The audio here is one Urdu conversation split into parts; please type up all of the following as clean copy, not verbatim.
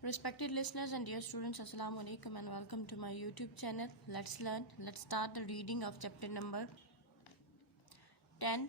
Respected listeners and dear students, Assalamu alaikum and welcome to my YouTube channel. Let's learn. Let's start the reading of chapter number 10.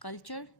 culture,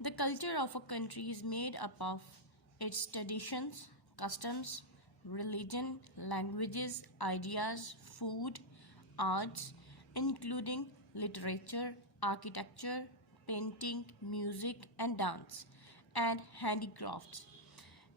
The culture of a country is made up of its traditions, customs, religion, languages, ideas, food, arts, including literature, architecture, painting, music and dance and handicrafts.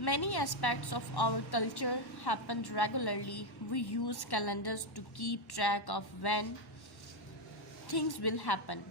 Many aspects of our culture happen regularly. We use calendars to keep track of when things will happen.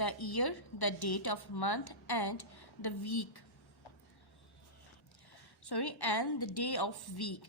the year, the date of month and the week, and the day of week.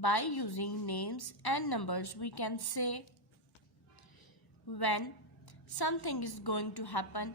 By using names and numbers we can say when something is going to happen.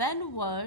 When were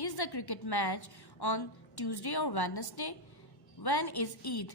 Is the cricket match on Tuesday or Wednesday? When is Eid?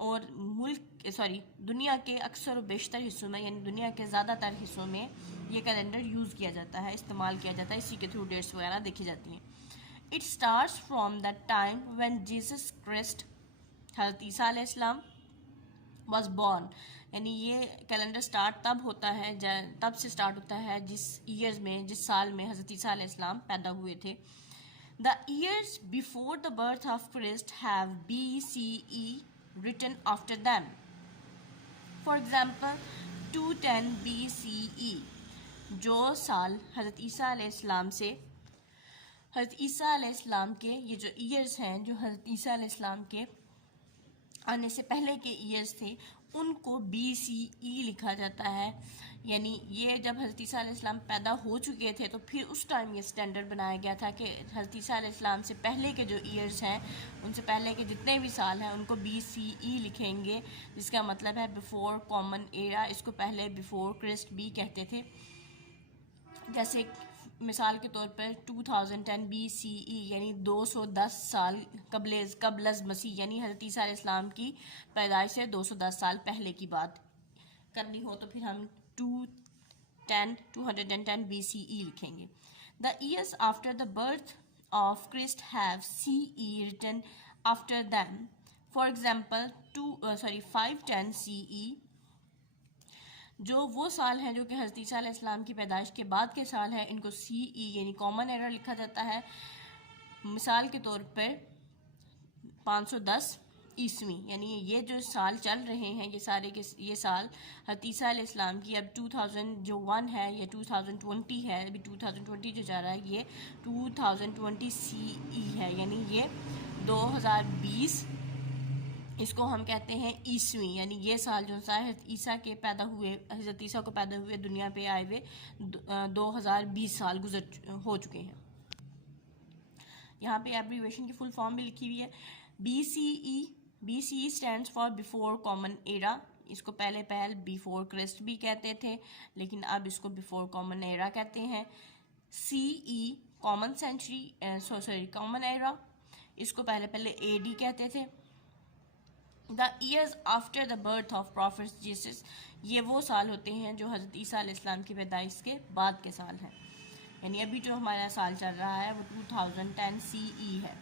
اور دنیا کے اکثر و بیشتر حصوں میں یعنی دنیا کے زیادہ تر حصوں میں یہ کیلنڈر یوز کیا جاتا ہے، استعمال کیا جاتا ہے، اسی کے تھرو ڈیٹس وغیرہ دیکھی جاتی ہیں. It starts from the time when Jesus crust حضرت عیسیٰ علیہ السلام واز بورن، یعنی یہ کیلنڈر سٹارٹ تب سے سٹارٹ ہوتا ہے جس سال میں حضرت عیسیٰ علیہ السلام پیدا ہوئے تھے. The years before the birth of Christ have BCE written after them. For example, 210 BCE جو سال حضرت عیسیٰ علیہ السلام کے یہ جو ایئرز ہیں، جو حضرت عیسیٰ علیہ السلام کے آنے سے پہلے کے ایئرز تھے، ان کو BCE لکھا جاتا ہے. یعنی یہ جب حضرت عیسیٰ علیہ السلام پیدا ہو چکے تھے تو پھر اس ٹائم یہ سٹینڈرڈ بنایا گیا تھا کہ حضرت عیسیٰ علیہ السلام سے پہلے کے جو ایئرز ہیں، ان سے پہلے کے جتنے بھی سال ہیں ان کو BCE لکھیں گے، جس کا مطلب ہے بیفور کامن ایرا. اس کو پہلے بیفور کرسٹ بھی کہتے تھے. جیسے مثال کے طور پر 2010 BCE یعنی 210 سال قبل از مسیح، یعنی حضرت عیسیٰ علیہ السلام کی پیدائش سے 210 سال پہلے کی بات کرنی ہو تو پھر ہم 210 BCE لکھیں گے. The years after the birth of Christ have CE written after them. For example, 510 CE جو وہ سال ہیں جو کہ حضرت عیسیٰ علیہ السلام کی پیدائش کے بعد کے سال ہیں، ان کو CE یعنی کامن ایرا لکھا جاتا ہے. مثال کے طور پر 510 عیسوی، یعنی یہ جو سال چل رہے ہیں یہ سال حضرت عیسیٰ علیہ السلام کی اب 2001 ہے، یہ 2020 ہے، ابھی 2020 جو جا رہا ہے یہ 2020 CE ہے، یعنی یہ 2020 اس کو ہم کہتے ہیں عیسوی. یعنی یہ سال جو سا حضرت عیسیٰ کو پیدا ہوئے دنیا پہ آئے ہوئے 2020 سال ہو چکے ہیں. یہاں پہ ایبریویشن کی فل فارم بھی لکھی ہوئی ہے. BCE stands for before common era. اس کو پہلے بیفور کرسٹ بھی کہتے تھے، لیکن اب اس کو بیفور کامن ایرا کہتے ہیں. CE کامن ایرا، اس کو پہلے AD کہتے تھے. The years after the birth of Prophet Jesus، یہ وہ سال ہوتے ہیں جو حضرت عیسیٰ علیہ السلام کی پیدائش کے بعد کے سال ہیں. یعنی ابھی جو ہمارا سال چل رہا ہے وہ 2010 CE ہے.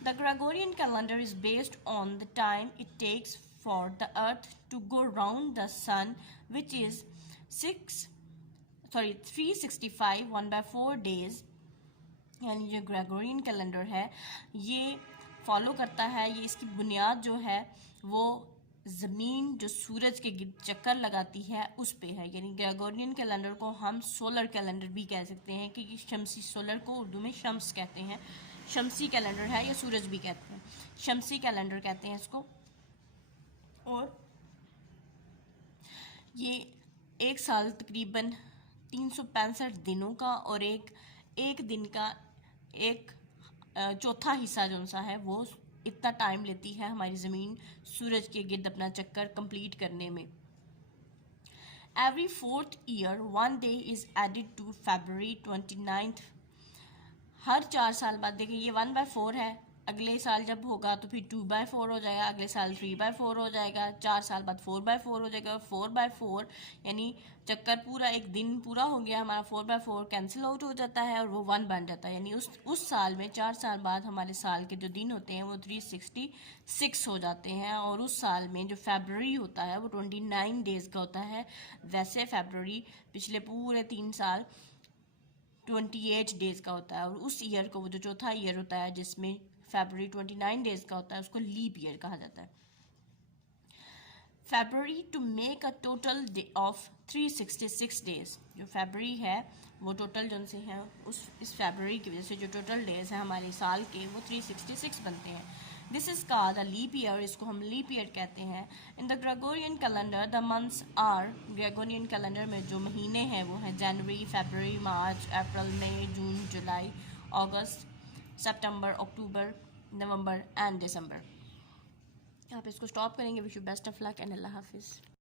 The Gregorian calendar is based on the time it takes for the earth to go round the sun, which is 365 1/4 days. یعنی جو گریگورین کیلنڈر ہے یہ فالو کرتا ہے، یہ اس کی بنیاد جو ہے وہ زمین جو سورج کے گرد چکر لگاتی ہے اس پہ ہے. یعنی گریگورین کیلنڈر کو ہم سولر کیلنڈر بھی کہہ سکتے ہیں، کیونکہ شمسی سولر کو اردو میں شمس کہتے ہیں. شمسی کیلنڈر ہے یا سورج بھی کہتے ہیں، شمسی کیلنڈر کہتے ہیں اس کو. اور یہ ایک سال تقریباً 365 دنوں کا اور ایک دن کا ایک چوتھا حصہ جو سا ہے وہ اتنا ٹائم لیتی ہے ہماری زمین سورج کے گرد اپنا چکر کمپلیٹ کرنے میں. Every 4th year 1 day is added to February 29th. ہر 4 سال بعد دیکھیں یہ 1/4 ہے، اگلے سال جب ہوگا تو پھر 2/4 ہو جائے گا، اگلے سال 3/4 ہو جائے گا، 4 سال بعد 4/4 ہو جائے گا. 4/4 یعنی چکر پورا ایک دن پورا ہو گیا ہمارا، 4/4 کینسل آؤٹ ہو جاتا ہے اور وہ 1 بن جاتا ہے. یعنی اس سال میں 4 سال بعد ہمارے سال کے جو دن ہوتے ہیں وہ 366 ہو جاتے ہیں. اور اس سال میں جو فیبرری ہوتا ہے وہ 29 ڈیز کا ہوتا ہے. ویسے فیبرری پچھلے پورے 3 سال 28 ڈیز کا ہوتا ہے. اور اس ایئر کو وہ جو چوتھا ایئر ہوتا ہے جس میں فیبرری 29 ڈیز کا ہوتا ہے اس کو لیپ ایئر کہا جاتا ہے. February to make a total of 366 days, جو فیبرری ہے وہ ٹوٹل جو سے ہیں اس فیبرری کی وجہ سے جو ٹوٹل ڈیز ہیں ہمارے سال کے وہ 366 بنتے ہیں. دس is called a leap year, اس کو ہم لیپ ایئر کہتے ہیں. In the Gregorian calendar the months are, Gregorian calendar میں جو مہینے ہیں وہ ہیں January, February, March, April, May, June, July, August, September, October, November and December. آپ اس کو اسٹاپ کریں گے. Wish you best of luck and اللہ حافظ.